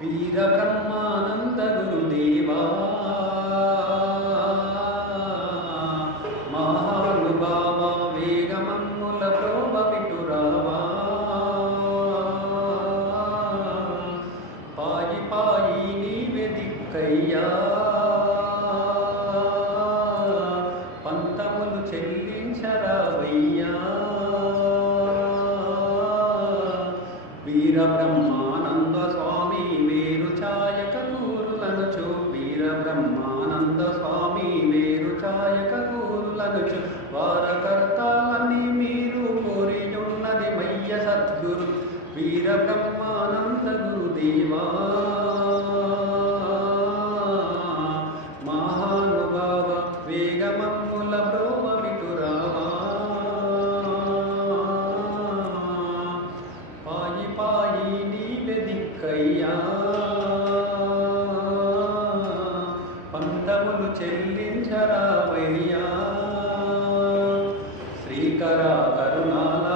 వీర బ్రహ్మానంద గురుదేవా మహానుభావ వేగమమ్ముల ప్రోభ విటురావా పాయి పాయి నీవే దిక్కయ్యా పంతములు చెల్లించరావయ్యా వీర బ్రహ్మానంద స్వామి వేరు ఛాయక కూరులనుచు వీర బ్రహ్మానంద స్వామి వేరు ఛాయక కూరులనుచు వారకర్తాలని మీరు కోరియున్నది మయ్య సద్గురు వీర బ్రహ్మానంద గురుదేవా మహానుభావ వేగమమ్ముల ప్రోభ విటురావా పాయి పాయి నీవే దిక్కయ్యా పంతములు చెల్లించరావయ్యా శ్రీకర కరుణాల